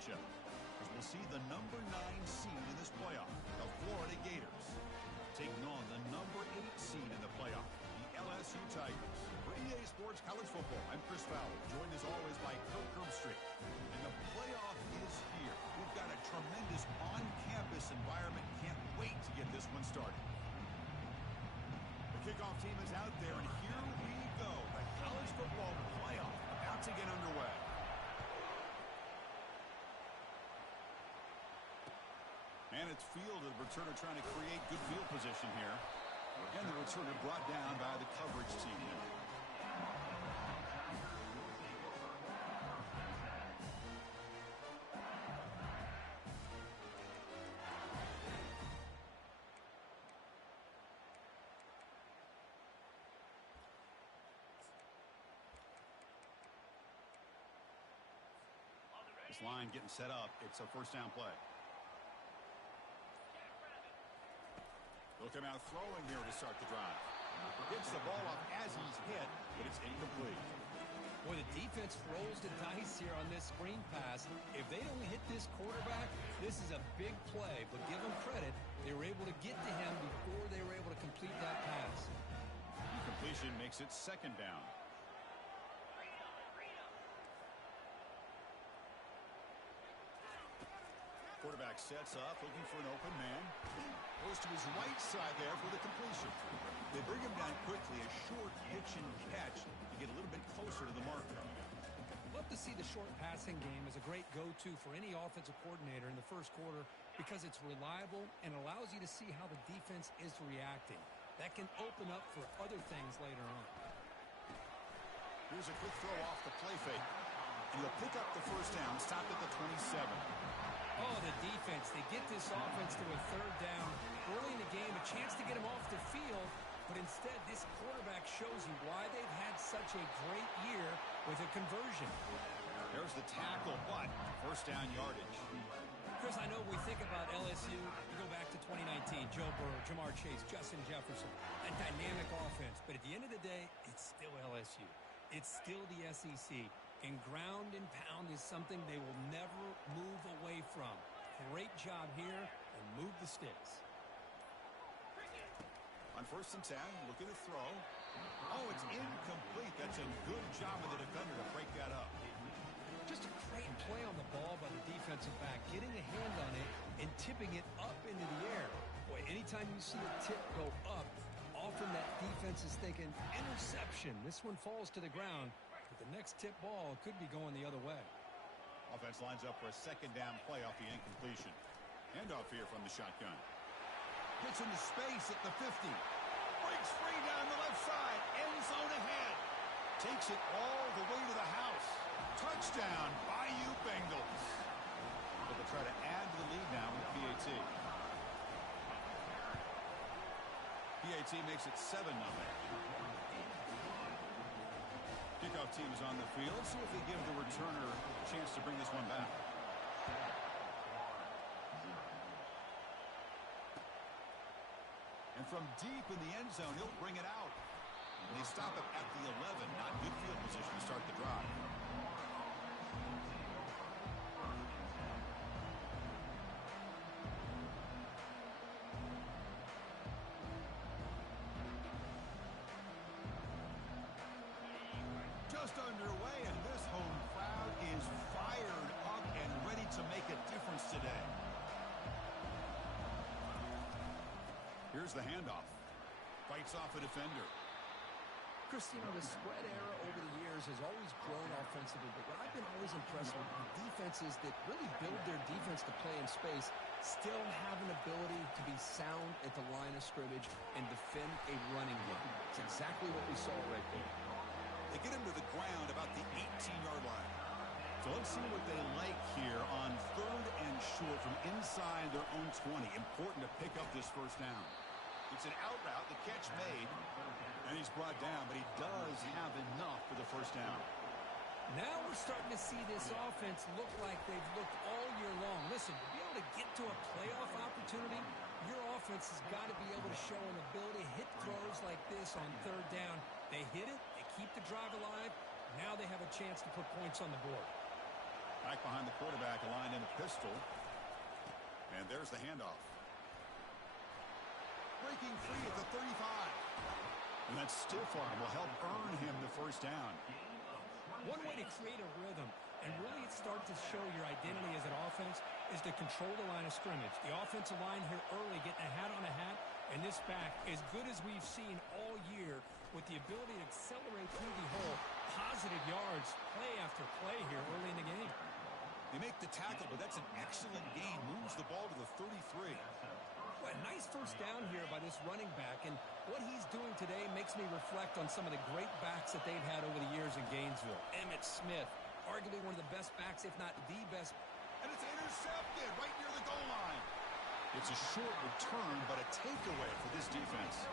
matchup, as we'll see the number 9 seed in this playoff, the Florida Gators, taking on the number 8 seed in the playoff, the LSU Tigers. For EA Sports College Football, I'm Chris Fowler, joined as always by Kirk Herbstreit. And the playoff is here. We've got a tremendous on-campus environment. Can't wait to get this one started. The kickoff team is out there, and here we go. The college football playoff about to get underway. And it's field, the returner trying to create good field position here. And the returner brought down by the coverage team there. This line getting set up. It's a first down play. They'll come out throwing here to start the drive. Gets the ball up as he's hit, but it's incomplete. Boy, the defense rolls the dice here on this screen pass. If they don't hit this quarterback, this is a big play. But give them credit, they were able to get to him before they were able to complete that pass. Incompletion makes it second down. Quarterback sets up, looking for an open man. Goes to his right side there for the completion. They bring him down quickly, a short pitch and catch to get a little bit closer to the marker. Love to see the short passing game as a great go-to for any offensive coordinator in the first quarter because it's reliable and allows you to see how the defense is reacting. That can open up for other things later on. Here's a quick throw off the play fake. And he'll pick up the first down, stop at the 27. Oh, the defense. They get this offense to a third down early in the game, a chance to get him off the field, but instead this quarterback shows you why they've had such a great year with a conversion. There's the tackle, but first down yardage. Chris, I know we think about LSU, you go back to 2019, Joe Burrow, Jamar Chase, Justin Jefferson, a dynamic offense, but at the end of the day, it's still LSU. It's still the SEC. And ground and pound is something they will never move away from. Great job here, and move the sticks. On 1st and 10, looking to throw. Oh, it's incomplete. That's a good job of the defender to break that up. Just a great play on the ball by the defensive back, getting a hand on it and tipping it up into the air. Boy, anytime you see a tip go up, often that defense is thinking, interception. This one falls to the ground. But the next tip ball could be going the other way. Offense lines up for a second down play off the incompletion. Handoff here from the shotgun. Gets into space at the 50. Breaks free down the left side. End zone ahead. Takes it all the way to the house. Touchdown, Bayou Bengals. But they'll try to add to the lead now with PAT. PAT makes it 7-0. Kickoff team is on the field. See if they give the returner a chance to bring this one back. And from deep in the end zone, he'll bring it out. And they stop it at the 11. Not good field position to start the drive. Just underway, and this home crowd is fired up and ready to make a difference today. Here's the handoff. Fights off a defender. Chris, you know, the spread era over the years has always grown offensively, but what I've been always impressed with the defenses that really build their defense to play in space still have an ability to be sound at the line of scrimmage and defend a running game. It's exactly what we saw right there. They get him to the ground about the 18-yard line. So let's see what they like here on 3rd and short from inside their own 20. Important to pick up this first down. It's an out route, the catch made, and he's brought down, but he does have enough for the first down. Now we're starting to see this offense look like they've looked all year long. Listen, to be able to get to a playoff opportunity, your offense has got to be able to show an ability to hit throws like this on 3rd down. They hit it, they keep the drive alive. Now they have a chance to put points on the board. Back behind the quarterback, aligned in a pistol. And there's the handoff. Breaking free at the 35. And that stiff arm will help earn him the first down. One way to create a rhythm and really start to show your identity as an offense is to control the line of scrimmage. The offensive line here early getting a hat on a hat, and this back, as good as we've seen all year, with the ability to accelerate through the hole, positive yards, play after play here early in the game. They make the tackle, but that's an excellent gain. Moves the ball to the 33. Well, a nice first down here by this running back, and what he's doing today makes me reflect on some of the great backs that they've had over the years in Gainesville. Emmitt Smith, arguably one of the best backs, if not the best. And it's intercepted right near the goal line. It's a short return, but a takeaway for this defense.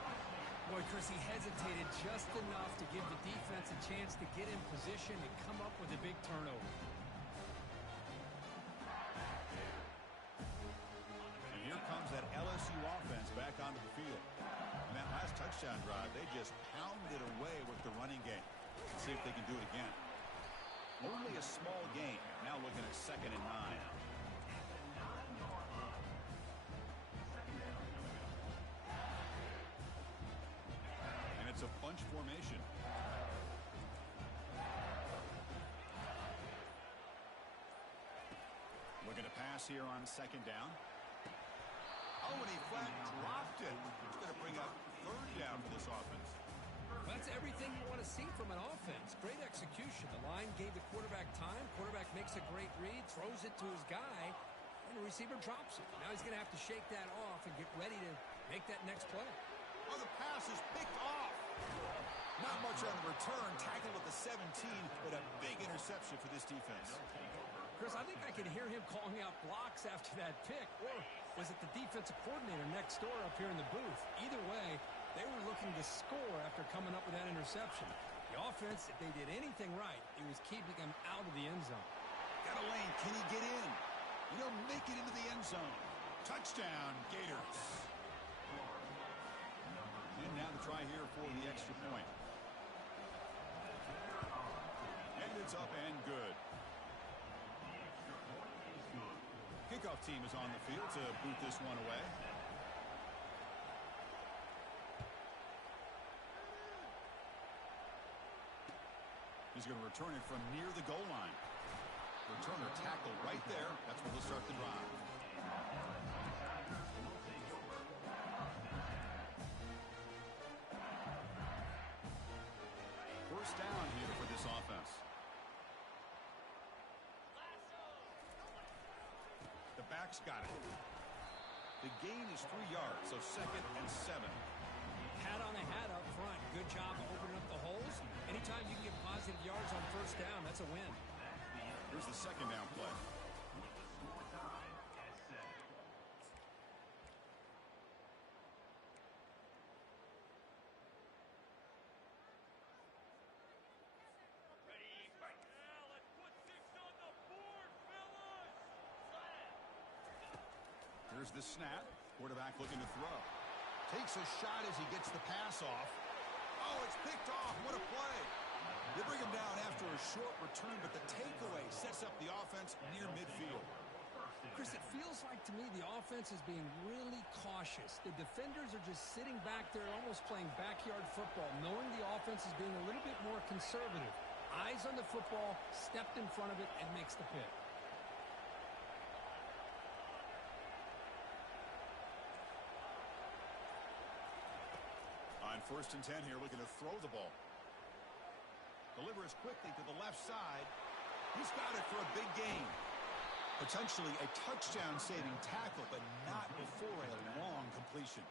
Boy, Chris, he hesitated just enough to give the defense a chance to get in position and come up with a big turnover. And here comes that LSU offense back onto the field. In that last touchdown drive, they just pounded away with the running game. Let's see if they can do it again. Only a small gain. Now looking at 2nd and 9. It's a bunch formation. Looking to pass here on 2nd down. Oh, and he flat dropped it. It's going to bring up 3rd down for this offense. That's everything you want to see from an offense. Great execution. The line gave the quarterback time. Quarterback makes a great read, throws it to his guy, and the receiver drops it. Now he's going to have to shake that off and get ready to make that next play. Oh, the pass is picked off. Not much on the return. Tackled at the 17, but a big interception for this defense. Chris, I think I could hear him calling out blocks after that pick. Or was it the defensive coordinator next door up here in the booth? Either way, they were looking to score after coming up with that interception. The offense, if they did anything right, it was keeping them out of the end zone. Got a lane. Can he get in? He'll make it into the end zone. Touchdown, Gators. And now the try here for the extra point. And it's up and good. Kickoff team is on the field to boot this one away. He's going to return it from near the goal line. Returner tackle right there. That's where they'll start the drive. First down here for this offense. The back's got it. The gain is 3 yards, so 2nd and 7. Hat on a hat up front. Good job opening up the holes. Anytime you can get positive yards on first down, that's a win. Here's the 2nd down play. Here's the snap. Quarterback looking to throw. Takes a shot as he gets the pass off. Oh, it's picked off. What a play. They bring him down after a short return, but the takeaway sets up the offense near midfield. Chris, it feels like to me the offense is being really cautious. The defenders are just sitting back there almost playing backyard football, knowing the offense is being a little bit more conservative. Eyes on the football, stepped in front of it, and makes the pick. On 1st and 10 here, looking to throw the ball. Delivers quickly to the left side. He's got it for a big gain. Potentially a touchdown-saving tackle, but not before a long completion.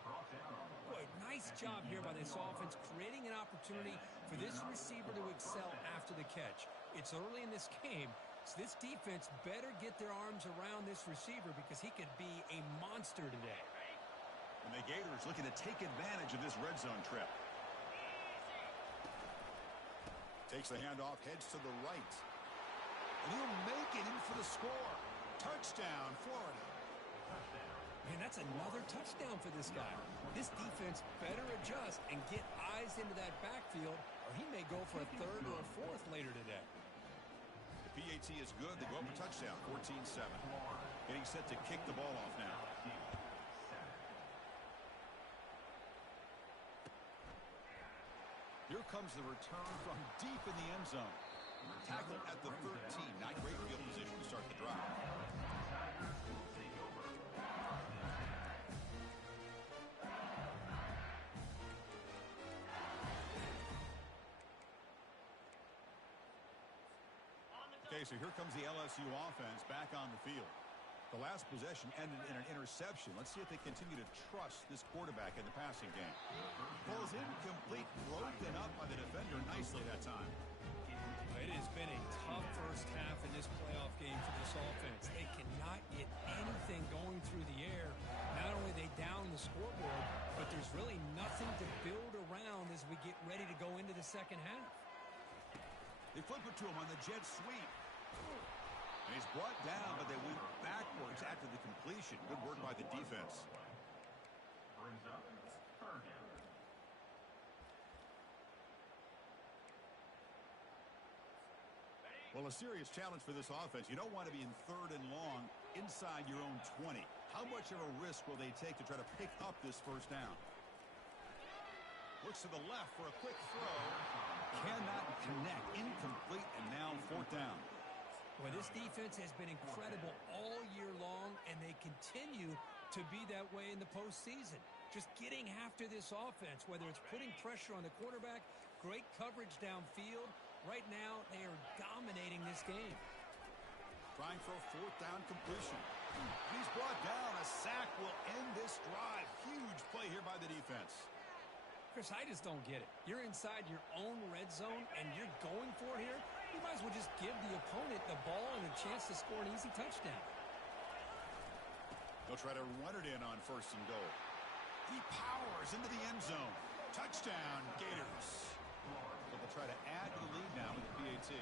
Boy, nice job here by this offense, creating an opportunity for this receiver to excel after the catch. It's early in this game, so this defense better get their arms around this receiver because he could be a monster today. And the Gators looking to take advantage of this red zone trip. Takes the handoff, heads to the right. And he'll make it in for the score. Touchdown, Florida. Man, that's another touchdown for this guy. This defense better adjust and get eyes into that backfield, or he may go for a 3rd or a 4th later today. The PAT PAT is good. They go up for touchdown, 14-7. Getting set to kick the ball off now. Here comes the return from deep in the end zone. Tackle at the 13. Not great field position to start the drive. Okay, so here comes the LSU offense back on the field. The last possession ended in an interception. Let's see if they continue to trust this quarterback in the passing game. Ball's incomplete, broken up by the defender nicely that time. It has been a tough first half in this playoff game for this offense. They cannot get anything going through the air. Not only are they down the scoreboard, but there's really nothing to build around as we get ready to go into the second half. They flip it to him on the jet sweep. And he's brought down, but they went backwards after the completion. Good work by the defense. Well, a serious challenge for this offense. You don't want to be in 3rd and long inside your own 20. How much of a risk will they take to try to pick up this first down? Looks to the left for a quick throw. Cannot connect. Incomplete, and now 4th down. Well, this defense has been incredible all year long, and they continue to be that way in the postseason. Just getting after this offense, whether it's putting pressure on the quarterback, great coverage downfield. Right now, they are dominating this game. Trying for a 4th down completion. He's brought down. A sack will end this drive. Huge play here by the defense. Chris, I just don't get it. You're inside your own red zone, and you're going for it here. You might as well just give the opponent the ball and a chance to score an easy touchdown. They'll try to run it in on 1st and goal. He powers into the end zone. Touchdown, Gators. So they'll try to add to the lead now with the PAT.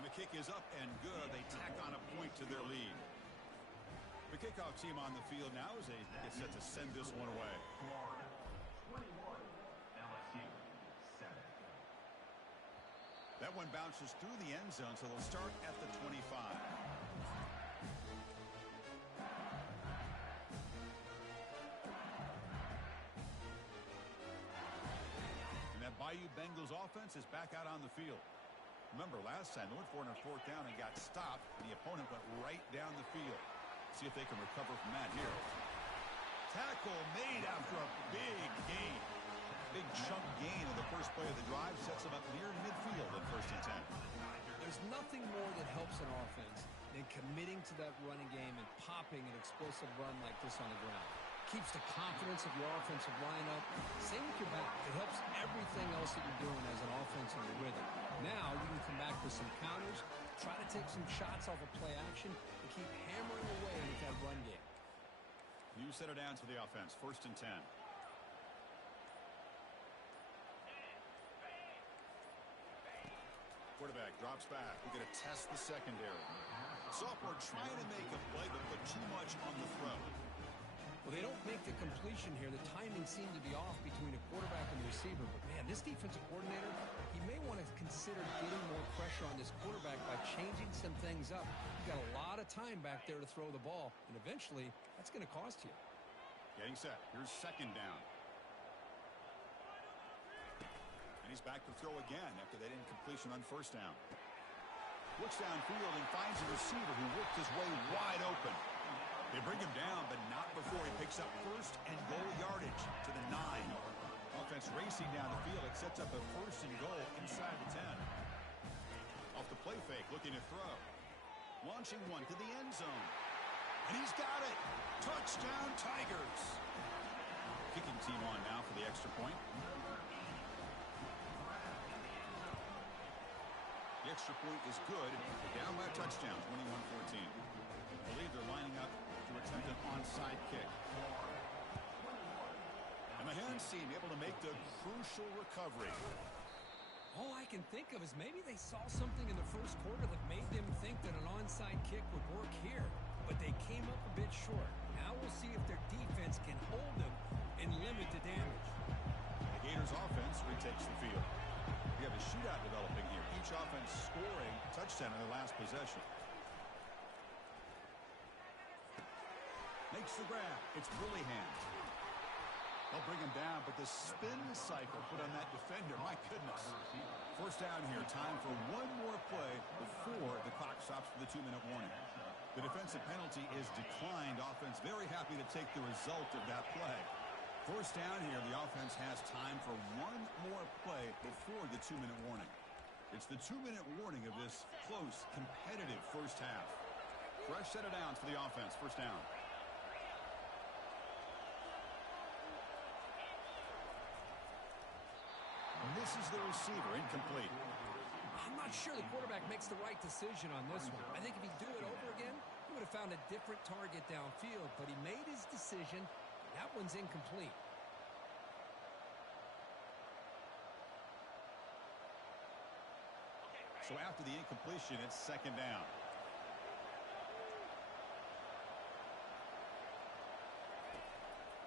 And the kick is up and good. They tack on a point to their lead. The kickoff team on the field now as they get set to send this one away. That one bounces through the end zone, so they'll start at the 25. And that Bayou Bengals offense is back out on the field. Remember, last time they went for it on 4th down and got stopped, and the opponent went right down the field. See if they can recover from that here. Tackle made after a big gain. Big chunk gain in the first play of the drive sets them up near midfield at 1st and 10. There's nothing more that helps an offense than committing to that running game and popping an explosive run like this on the ground. Keeps the confidence of your offensive line up. Same with your back. It helps everything else that you're doing as an offense in your rhythm. Now you can come back with some counters, try to take some shots off of play action, and keep hammering away with that run game. You set it down to the offense. 1st and 10. Quarterback drops back. We're going to test the secondary. Sophomore trying to make a play, but put too much on the throw. Well, they don't make the completion here. The timing seemed to be off between a quarterback and the receiver. But, man, this defensive coordinator, he may want to consider getting more pressure on this quarterback by changing some things up. You've got a lot of time back there to throw the ball, and eventually that's going to cost you. Getting set. Here's 2nd down. And he's back to throw again after that incompletion on 1st down. Looks downfield and finds a receiver who worked his way wide open. They bring him down, but not before he picks up 1st and goal yardage to the 9. Offense racing down the field. It sets up a 1st and goal inside the 10. Off the play fake, looking to throw. Launching one to the end zone. And he's got it. Touchdown, Tigers. Kicking team on now for the extra point. The extra point is good. They're down by a touchdown, 21-14. I believe they're lining up to attempt an onside kick. And the hands team able to make the crucial recovery. All I can think of is maybe they saw something in the first quarter that made them think that an onside kick would work here. But they came up a bit short. Now we'll see if their defense can hold them and limit the damage. The Gators offense retakes the field. We have a shootout developing here. each offense scoring a touchdown in their last possession. Makes the grab. It's Willingham. They'll bring him down, but the spin cycle put on that defender, my goodness. First down here, time for one more play before the clock stops for the 2-minute warning. The defensive penalty is declined. Offense very happy to take the result of that play. First down here, the offense has time for one more play before the 2-minute warning. It's the 2-minute warning of this close, competitive first half. Fresh set of downs for the offense. First down. Misses the receiver, incomplete. I'm not sure the quarterback makes the right decision on this one. I think if he'd do it over again, he would have found a different target downfield, but he made his decision. That one's incomplete. So after the incompletion, it's second down.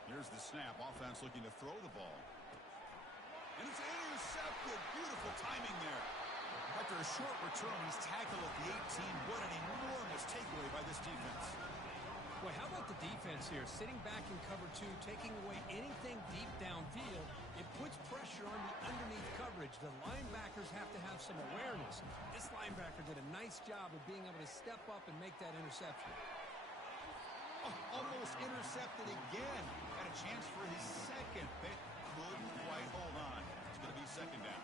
Here's the snap. Offense looking to throw the ball. And it's intercepted. Beautiful timing there. After a short return, he's tackled at the 18. What an enormous takeaway by this defense. Boy, how about the defense here? Sitting back in cover two, taking away anything deep downfield. It puts pressure on the underneath coverage. The linebackers have to have some awareness. This linebacker did a nice job of being able to step up and make that interception. Oh, almost intercepted again. Had a chance for his second, but couldn't quite hold on. It's going to be second down.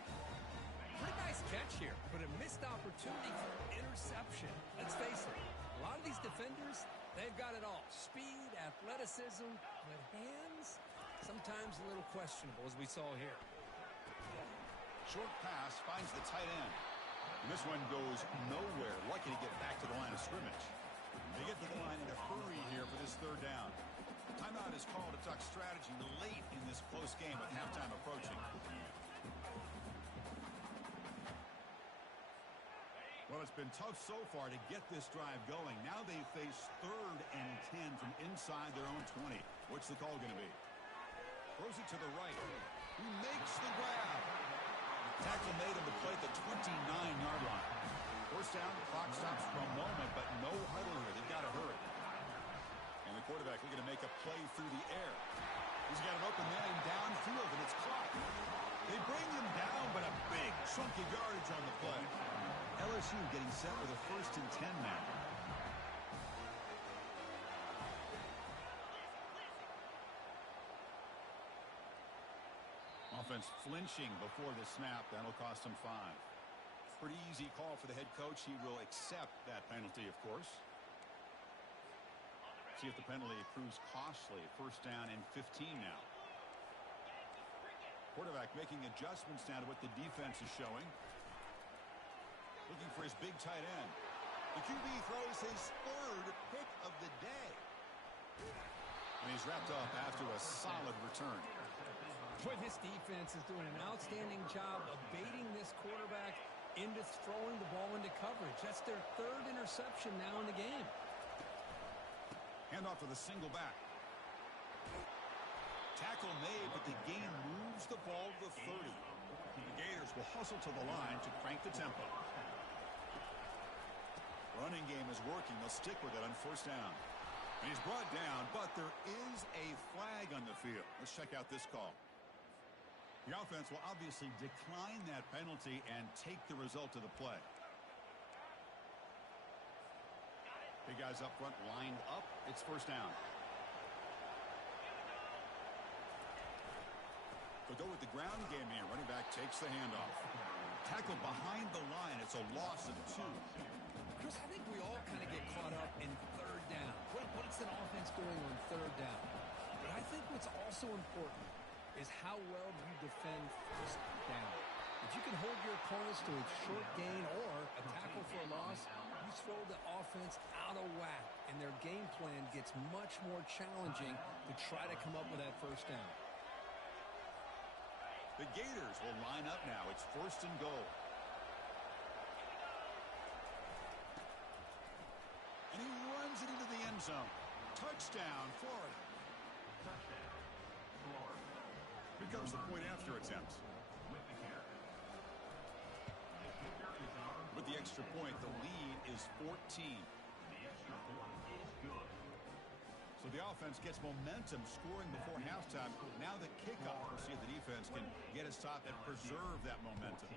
Pretty nice catch here, but a missed opportunity for interception. Let's face it, a lot of these defenders, they've got it all. Speed, athleticism, but hands, sometimes a little questionable, as we saw here. Short pass finds the tight end. And this one goes nowhere. Lucky to get back to the line of scrimmage. They get to the line in a hurry here for this third down. Timeout is called to talk strategy late in this close game with halftime approaching. Well, it's been tough so far to get this drive going. Now they face 3rd and 10 from inside their own 20. What's the call going to be? Throws it to the right. He makes the grab. Tackle made on the play at the 29-yard line. First down, the clock stops for a moment, but no huddle here. They've got to hurry. And the quarterback looking to make a play through the air. He's got an open man downfield, and it's caught. They bring him down, but a big chunk of yardage on the play. LSU getting set with a 1st and 10 now. Offense flinching before the snap. That'll cost him 5. Pretty easy call for the head coach. He will accept that penalty, of course. See if the penalty proves costly. First down and 15 now. Quarterback making adjustments now to what the defense is showing. Looking for his big tight end. The QB throws his 3rd pick of the day. And he's wrapped up after a solid return. Boy, this defense is doing an outstanding job of baiting this quarterback into throwing the ball into coverage. That's their 3rd interception now in the game. Handoff to the single back. Tackle made, but the gain moves the ball to the 30. The Gators will hustle to the line to crank the tempo. Running game is working. They'll stick with it on first down. And he's brought down, but there is a flag on the field. Let's check out this call. The offense will obviously decline that penalty and take the result of the play. Big guys up front lined up. It's first down. They'll go with the ground game here. Running back takes the handoff. Tackle behind the line. It's a loss of 2. Chris, I think we all kind of get caught up in third down. What is an offense doing on third down? But I think what's also important is how well you defend first down. If you can hold your opponents to a short gain or a tackle for a loss, you throw the offense out of whack, and their game plan gets much more challenging to try to come up with that first down. The Gators will line up now. It's 1st and goal. And he runs it into the end zone. Touchdown, Florida. Here comes the point after attempt. extra point. The lead is 14. So the offense gets momentum scoring before halftime. Now the kickoff. We'll see if the defense can get a stop and preserve that momentum.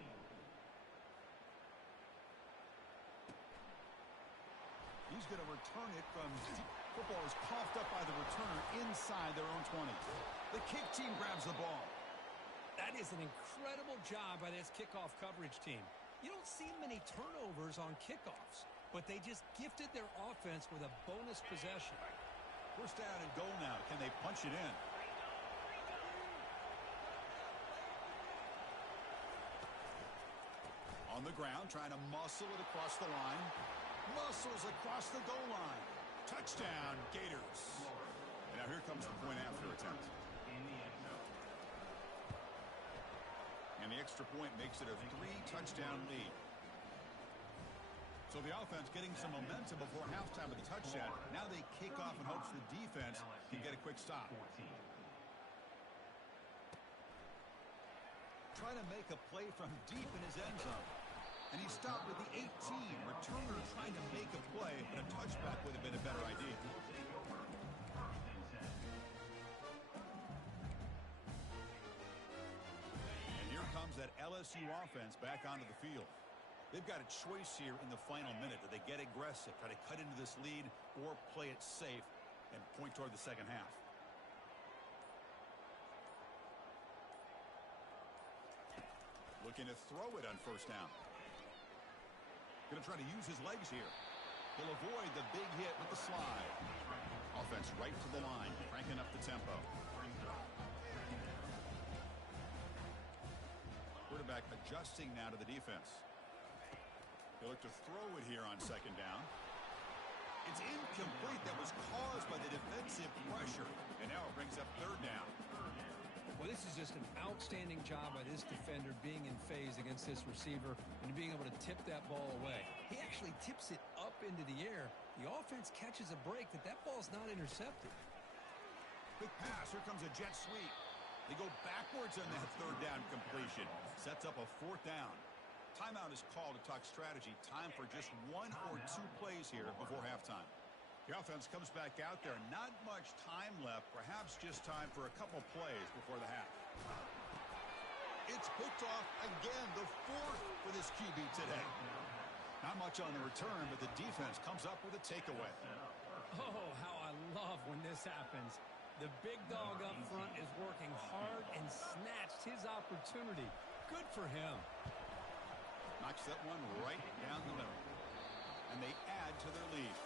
He's going to return it from deep. Football is coughed up by the returner inside their own 20. The kick team grabs the ball. That is an incredible job by this kickoff coverage team. You don't see many turnovers on kickoffs, but they just gifted their offense with a bonus possession. First down and goal now. Can they punch it in? On the ground, trying to muscle it across the line. Muscles across the goal line. Touchdown, Gators. And now here comes the point after attempt. And the extra point makes it a 3-touchdown lead. So the offense getting some momentum before halftime with the touchdown. Now they kick off in hopes the defense can get a quick stop. Trying to make a play from deep in his end zone. And he stopped at the 18. Returner trying to make a play, but a touchback would have been a better idea. And here comes that LSU offense back onto the field. They've got a choice here in the final minute. Do they get aggressive, try to cut into this lead, or play it safe and point toward the second half? Looking to throw it on first down. Going to try to use his legs here. He'll avoid the big hit with the slide. Offense right to the line, cranking up the tempo. Quarterback adjusting now to the defense. He'll look to throw it here on second down. It's incomplete. That was caused by the defensive pressure. And now it brings up third down. Well, this is just an outstanding job by this defender being in phase against this receiver and being able to tip that ball away. He actually tips it up into the air. The offense catches a break that ball's not intercepted. Quick pass. Here comes a jet sweep. They go backwards on that third down completion. Sets up a fourth down. Timeout is called to talk strategy. Time for just 1 or 2 plays here before halftime. The offense comes back out there. Not much time left. Perhaps just time for a couple plays before the half. It's picked off again. The 4th for this QB today. Not much on the return, but the defense comes up with a takeaway. Oh, how I love when this happens. The big dog up front is working hard and snatched his opportunity. Good for him. Knocks that one right down the middle. And they add to their lead.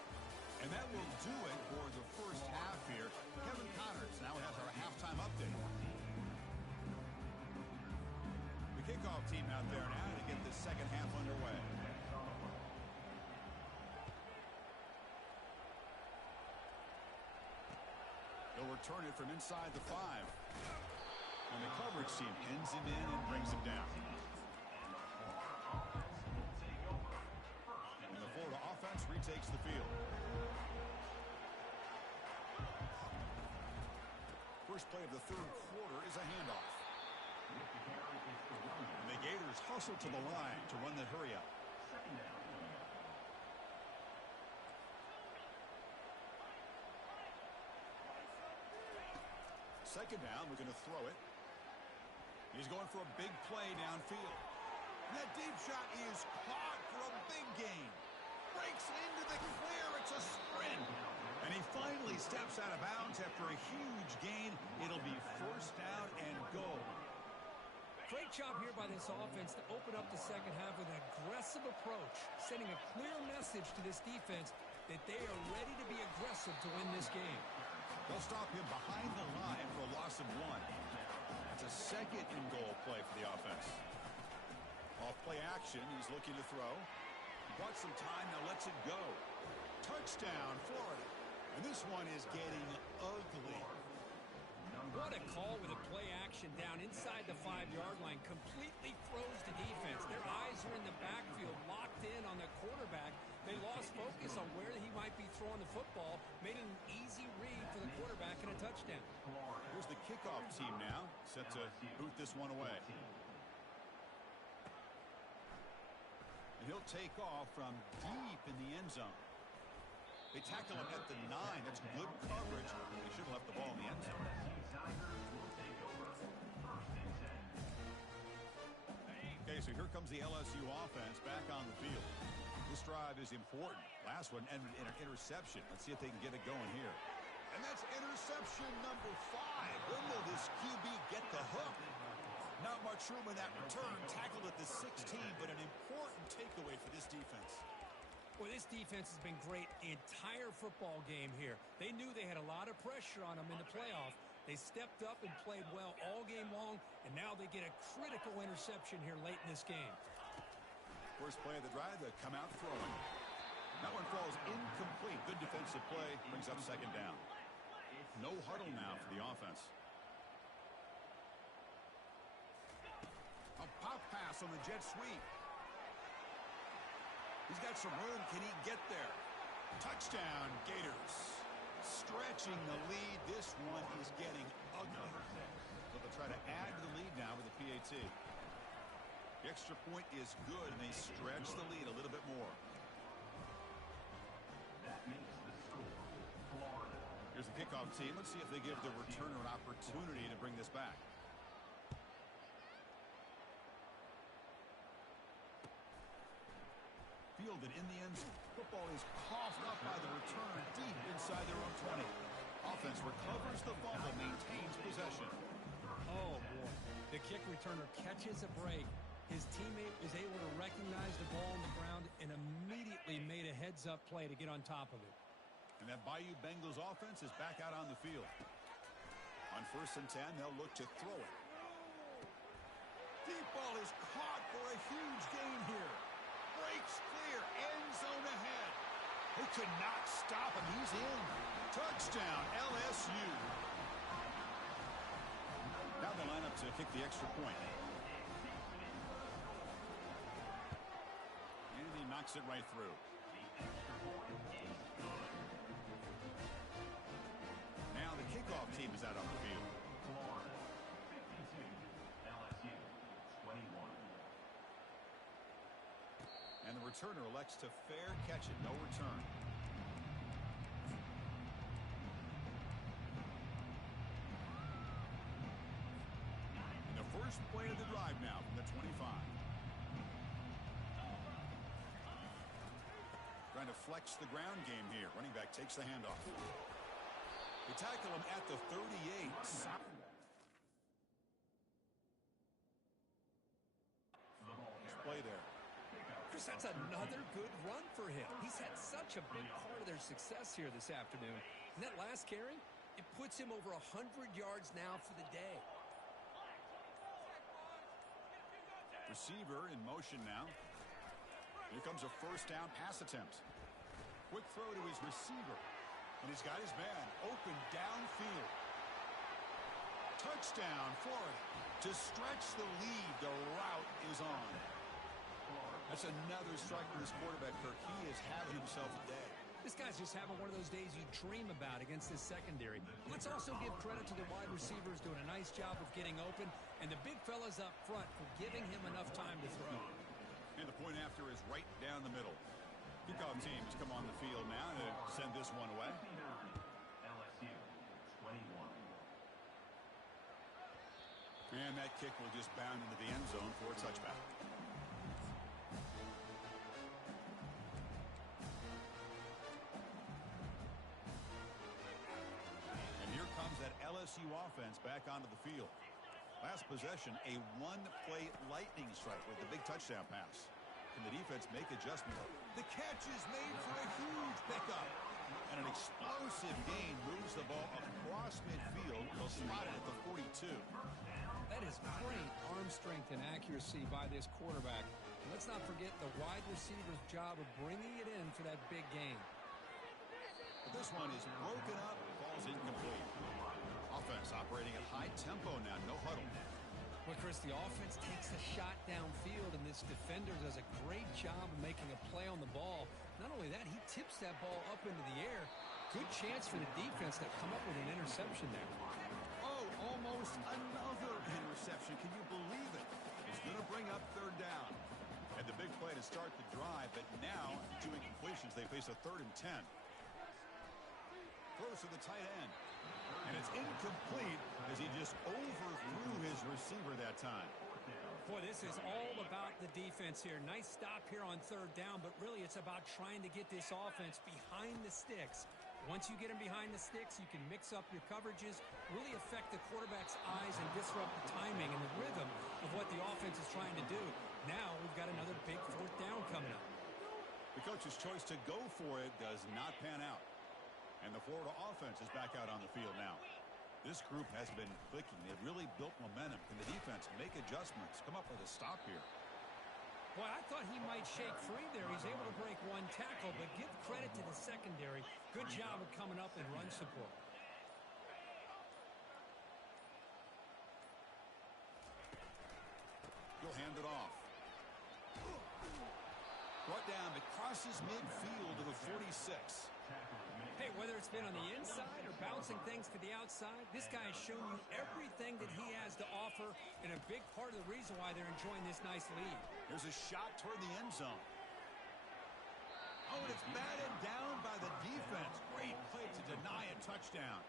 And that will do it for the first half here. Kevin Connors now has our halftime update. The kickoff team out there now to get the second half underway. They'll return it from inside the 5. And the coverage team pins him in and brings him down. And the Florida offense retakes the field. First play of the third quarter is a handoff. And the Gators hustle to the line to run the hurry up. Second down, we're going to throw it. He's going for a big play downfield. And that deep shot is caught for a big gain. Breaks into the clear. It's a sprint. And he finally steps out of bounds after a huge gain. It'll be first down and goal. Great job here by this offense to open up the second half with an aggressive approach, sending a clear message to this defense that they are ready to be aggressive to win this game. They'll stop him behind the line for a loss of 1. That's a second and goal play for the offense. Off play action, he's looking to throw. Wants some time, now lets it go. Touchdown, Florida. And this one is getting ugly. What a call with a play action down inside the 5-yard line. Completely froze the defense. Their eyes are in the backfield, locked in on the quarterback. They lost focus on where he might be throwing the football. Made an easy read for the quarterback and a touchdown. Here's the kickoff team now, set to boot this one away. He'll take off from deep in the end zone. They tackle him at the 9. That's good coverage. They should have left the ball in the end zone. Okay, so here comes the LSU offense back on the field. This drive is important. Last one ended in an interception. Let's see if they can get it going here. And that's interception number 5. When will this QB get the hook? Not much room in that return. Tackled at the 16, but an important takeaway for this defense. Well, this defense has been great the entire football game here. They knew they had a lot of pressure on them in the playoff. They stepped up and played well all game long, and now they get a critical interception here late in this game. First play of the drive, they come out throwing. That one falls incomplete. Good defensive play. Brings up second down. No huddle now for the offense. A pop pass on the jet sweep. He's got some room. Can he get there? Touchdown, Gators. Stretching the lead. This one is getting ugly. But they'll try to add to the lead now with the PAT. The extra point is good, and they stretch the lead a little bit more. Here's the kickoff team. Let's see if they give the returner an opportunity to bring this back. Fielded in the end zone. Football is coughed up by the return deep inside their own 20. Offense recovers the fumble, maintains possession. Oh, boy. The kick returner catches a break. His teammate was able to recognize the ball on the ground and immediately made a heads-up play to get on top of it. And that Bayou Bengals offense is back out on the field. On 1st and 10, they'll look to throw it. Deep ball is caught for a huge gain here. Breaks clear, end zone ahead. They could not stop him. He's in. Touchdown, LSU. Now they line up to kick the extra point. And he knocks it right through. Now the kickoff team is out on the field. And the returner elects to fair catch it. No return. And the first play of the drive now from the 25. Trying to flex the ground game here. Running back takes the handoff. They tackle him at the 38. Play there. Chris, that's another good run for him. He's had such a big part of their success here this afternoon. And that last carry, it puts him over 100 yards now for the day. Receiver in motion now. Here comes a first down pass attempt. Quick throw to his receiver. And he's got his man open downfield. Touchdown, Florida. To stretch the lead, the route is on. That's another strike for this quarterback, Kirk. He is having himself a day. This guy's just having one of those days you dream about against this secondary. Let's also give credit to the wide receivers doing a nice job of getting open, and the big fellas up front for giving him enough time to throw. And the point after is right down the middle. Kickoff teams come on the field now to send this one away. LSU 21. And that kick will just bound into the end zone for a touchback. And here comes that LSU offense back onto the field. Last possession, a one-play lightning strike with the big touchdown pass. Can the defense make adjustments? The catch is made for a huge pickup. And an explosive gain moves the ball across midfield. They'll spot it at the 42. That is great arm strength and accuracy by this quarterback. And let's not forget the wide receiver's job of bringing it in for that big gain. But this one is broken up, falls incomplete. Offense operating at high tempo now, no huddle. Well, Chris, the offense takes a shot downfield, and this defender does a great job of making a play on the ball. Not only that, he tips that ball up into the air. Good chance for the defense to come up with an interception there. Oh, almost another interception. Can you believe it? He's going to bring up third down. And the big play to start the drive, but now, two incompletions. They face a 3rd and 10. Throws to the tight end. And it's incomplete as he just overthrew his receiver that time. Boy, this is all about the defense here. Nice stop here on 3rd down, but really it's about trying to get this offense behind the sticks. Once you get them behind the sticks, you can mix up your coverages, really affect the quarterback's eyes and disrupt the timing and the rhythm of what the offense is trying to do. Now we've got another big 4th down coming up. The coach's choice to go for it does not pan out. And the Florida offense is back out on the field now. This group has been clicking. They've really built momentum. Can the defense make adjustments? Come up with a stop here. Well, I thought he might shake free there. He's able to break one tackle, but give credit to the secondary. Good job of coming up and run support. He'll hand it off. Brought down, but crosses midfield to the 46. Hey, whether it's been on the inside or bouncing things to the outside, this guy has shown you everything that he has to offer, and a big part of the reason why they're enjoying this nice lead. There's a shot toward the end zone. Oh, and it's batted down by the defense. Great play to deny a touchdown.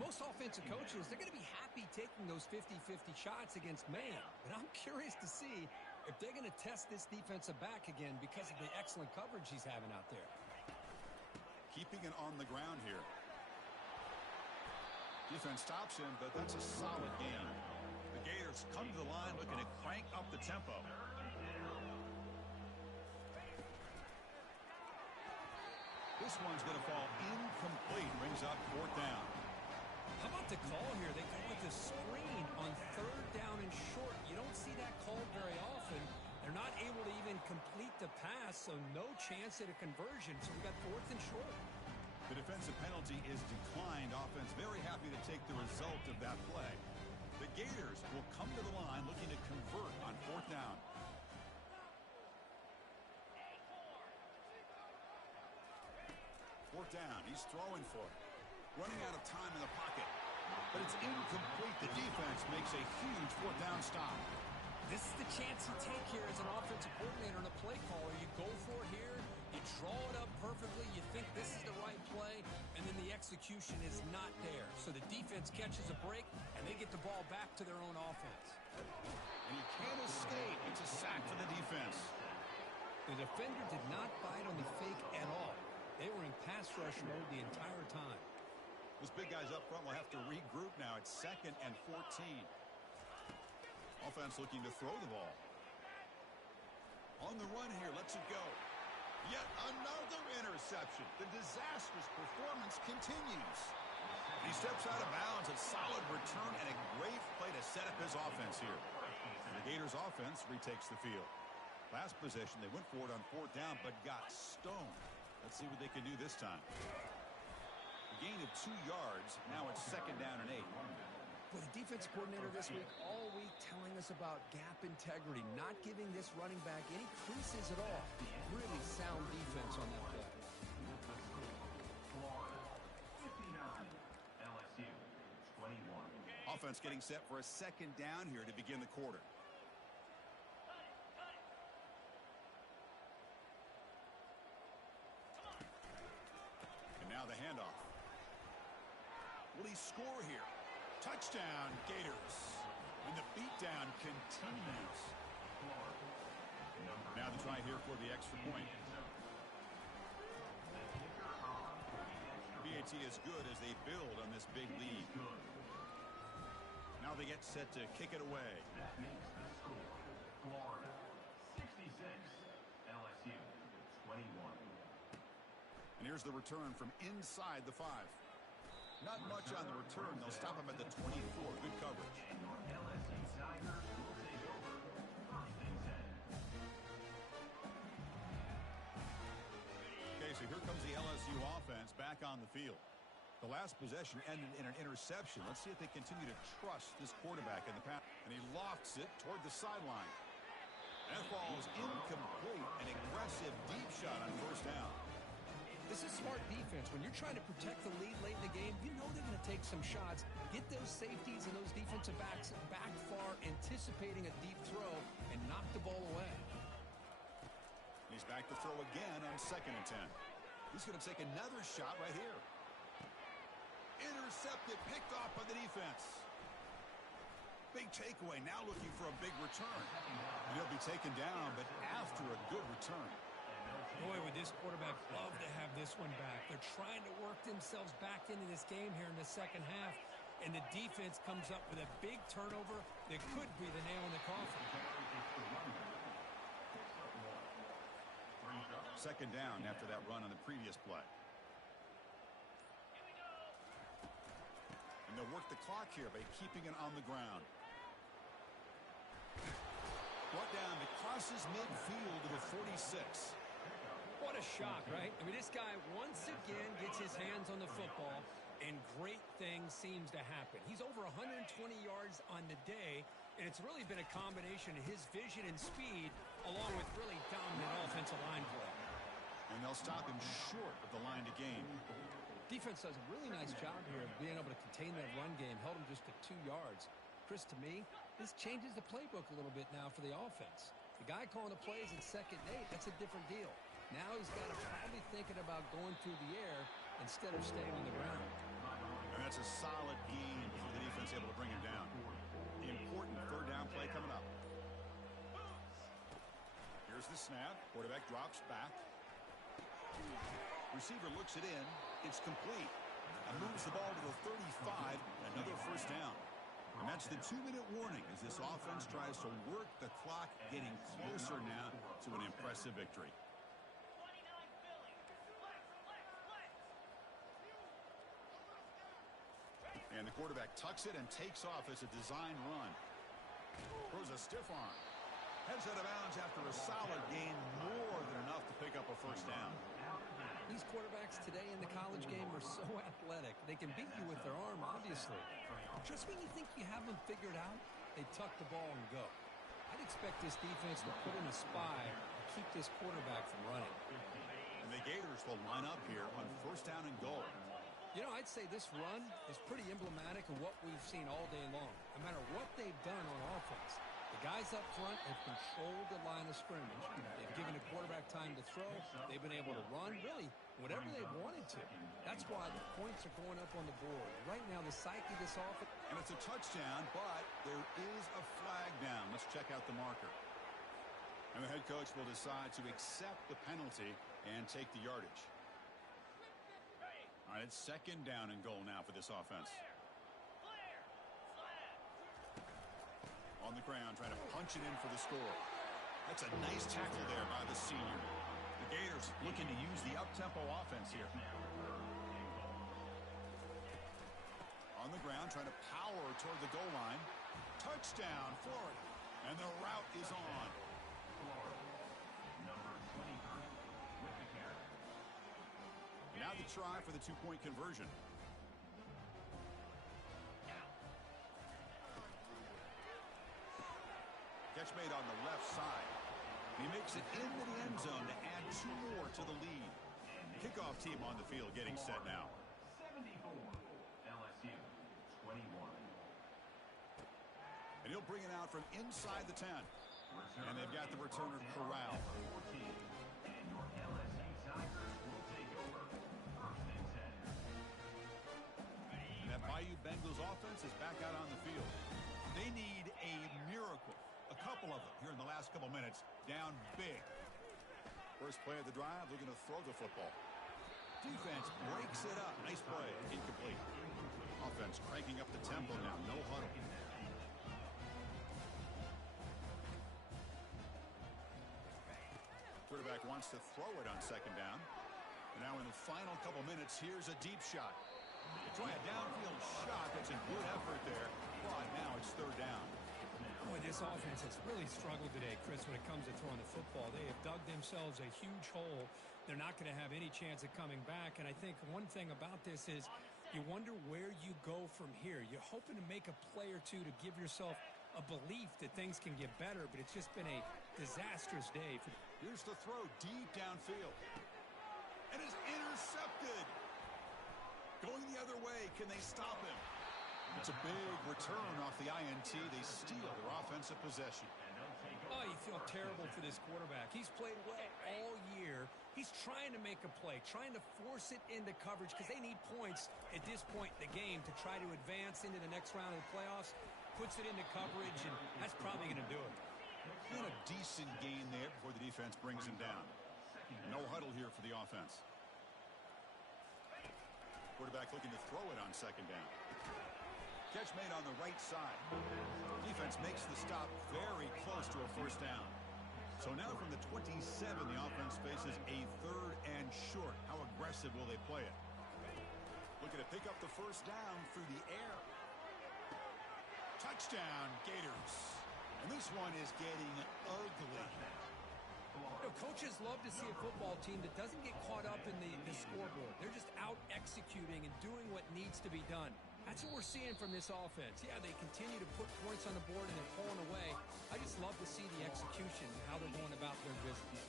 Most offensive coaches, they're going to be happy taking those 50-50 shots against man, but I'm curious to see if they're going to test this defensive back again because of the excellent coverage he's having out there. Keeping it on the ground here. Defense stops him, but that's a solid gain. The Gators come to the line looking to crank up the tempo. This one's going to fall incomplete. Brings up 4th down. How about the call here? They call it the screen on 3rd down and short. You don't see that called very often. They're not able to even complete the pass, so no chance at a conversion. So we've got 4th and short. The defensive penalty is declined. Offense very happy to take the result of that play. The Gators will come to the line looking to convert on 4th down. Fourth down. He's throwing for it. Running out of time in the pocket. But it's incomplete. The defense makes a huge 4th down stop. This is the chance you take here as an offensive coordinator and a play caller. You go for it here, you draw it up perfectly, you think this is the right play, and then the execution is not there. So the defense catches a break, and they get the ball back to their own offense. And he can't escape. It's a sack for the defense. The defender did not bite on the fake at all. They were in pass rush mode the entire time. Those big guys up front will have to regroup now. It's 2nd and 14. Offense looking to throw the ball. On the run here, lets it go. Yet another interception. The disastrous performance continues. He steps out of bounds. A solid return and a great play to set up his offense here. The Gators offense retakes the field. Last possession, they went for it on 4th down, but got stoned. Let's see what they can do this time. A gain of 2 yards. Now it's 2nd down and 8. Well, the defense coordinator this week, all week telling us about gap integrity, not giving this running back any creases at all. Really sound defense on that play. Florida 59, LSU 21. Offense getting set for a 2nd down here to begin the quarter. And now the handoff. Will he score here? Touchdown, Gators. And the beatdown continues. Now the try here for the extra point. PAT is good as they build on this big lead. Now they get set to kick it away. That makes the score Florida 66, LSU 21. And here's the return from inside the 5. Not much on the return. They'll stop him at the 24. Good coverage. And your LSU Tigers will take over 1st and 10. Okay, so here comes the LSU offense back on the field. The last possession ended in an interception. Let's see if they continue to trust this quarterback in the pass. And he lofts it toward the sideline. That ball is incomplete. An aggressive deep shot on 1st down. This is smart defense. When you're trying to protect the lead late in the game, you know they're going to take some shots, get those safeties and those defensive backs back far, anticipating a deep throw, and knock the ball away. Back to throw again on 2nd and 10. He's going to take another shot right here. Intercepted, picked off by the defense. Big takeaway, now looking for a big return. And he'll be taken down, but after a good return. Boy, would this quarterback love to have this one back. They're trying to work themselves back into this game here in the second half. And the defense comes up with a big turnover that could be the nail in the coffin. 2nd down after that run on the previous play. And they'll work the clock here by keeping it on the ground. Brought down, it crosses midfield to the 46. What a shock, right? I mean, this guy once again gets his hands on the football, and great things seems to happen. He's over 120 yards on the day, and it's really been a combination of his vision and speed along with really dominant offensive line play. And they'll stop him short of the line to gain. Defense does a really nice job here of being able to contain that run game, held him just to 2 yards. Chris, to me, this changes the playbook a little bit now for the offense. The guy calling the plays in 2nd and 8, that's a different deal. Now he's got to probably thinking about going through the air instead of staying on the ground. And that's a solid gain before the defense able to bring him down. Important 3rd down play coming up. Here's the snap. Quarterback drops back. Receiver looks it in. It's complete. And moves the ball to the 35. Another 1st down. And that's the 2-minute warning as this offense tries to work the clock, getting closer now to an impressive victory. And the quarterback tucks it and takes off as a design run. Throws a stiff arm. Heads out of bounds after a solid gain, more than enough to pick up a 1st down. These quarterbacks today in the college game are so athletic. They can beat you with their arm, obviously. Just when you think you have them figured out, they tuck the ball and go. I'd expect this defense to put in a spy and keep this quarterback from running. And the Gators will line up here on 1st down and goal. You know, I'd say this run is pretty emblematic of what we've seen all day long. No matter what they've done on offense, the guys up front have controlled the line of scrimmage. They've given the quarterback time to throw. They've been able to run, really, whatever they've wanted to. That's why the points are going up on the board. Right now, the psyche of this offense. And it's a touchdown, but there is a flag down. Let's check out the marker. And the head coach will decide to accept the penalty and take the yardage. All right, it's 2nd down and goal now for this offense. On the ground, trying to punch it in for the score. That's a nice tackle there by the senior. The Gators looking to use the up-tempo offense here. On the ground, trying to power toward the goal line. Touchdown, Florida. And the route is on. Now the try for the 2-point conversion. Catch made on the left side. He makes it into the end zone to add 2 more to the lead. Kickoff team on the field getting set now. 74, LSU, 21. And he'll bring it out from inside the 10. And they've got the returner corralled. 14, and your LSU Tigers will take over 1st and 10. And that Bayou Bengals offense is back out on the field. They need a miracle. A couple of them here in the last couple minutes. Down big. First play of the drive, looking to throw the football. Defense breaks it up. Nice play. Incomplete. Offense cranking up the tempo now. No huddle. Quarterback wants to throw it on 2nd down. And now in the final couple minutes, here's a deep shot. Try a downfield shot. That's a good effort there. But now it's 3rd down. Boy, this offense has really struggled today, Chris, when it comes to throwing the football. They have dug themselves a huge hole. They're not going to have any chance of coming back. And I think one thing about this is you wonder where you go from here. You're hoping to make a play or two to give yourself a belief that things can get better, but it's just been a disastrous day. Here's the throw deep downfield. And it's intercepted. Going the other way. Can they stop him? It's a big return off the INT. They steal their offensive possession. Oh, you feel terrible for this quarterback. He's played well all He's trying to make a play, trying to force it into coverage because they need points at this point in the game to try to advance into the next round of the playoffs. Puts it into coverage, and that's probably going to do it. And a decent gain there before the defense brings him down. No huddle here for the offense. Quarterback looking to throw it on second down. Catch made on the right side. Defense makes the stop very close to a first down. So now from the 27, the offense faces a 3rd and short. How aggressive will they play it? Looking to pick up the first down through the air. Touchdown, Gators. And this one is getting ugly. You know, coaches love to see a football team that doesn't get caught up in the scoreboard. They're just out executing and doing what needs to be done. That's what we're seeing from this offense. Yeah, they continue to put points on the board and they're pulling away. I just love to see the execution and how they're going about their business.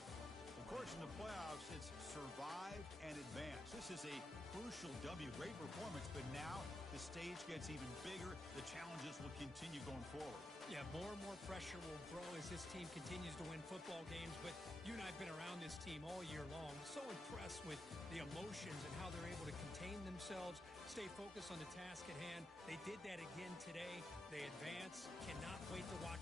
Of course, in the playoffs, it's survive and advance. This is a crucial W. Great performance, but now the stage gets even bigger. The challenges will continue going forward. Yeah, more and more pressure will grow as this team continues to win football games. But you and I have been around this team all year long. So impressed with the emotions and how they're able to contain themselves, stay focused on the task at hand. They did that again today. They advance. Cannot wait to watch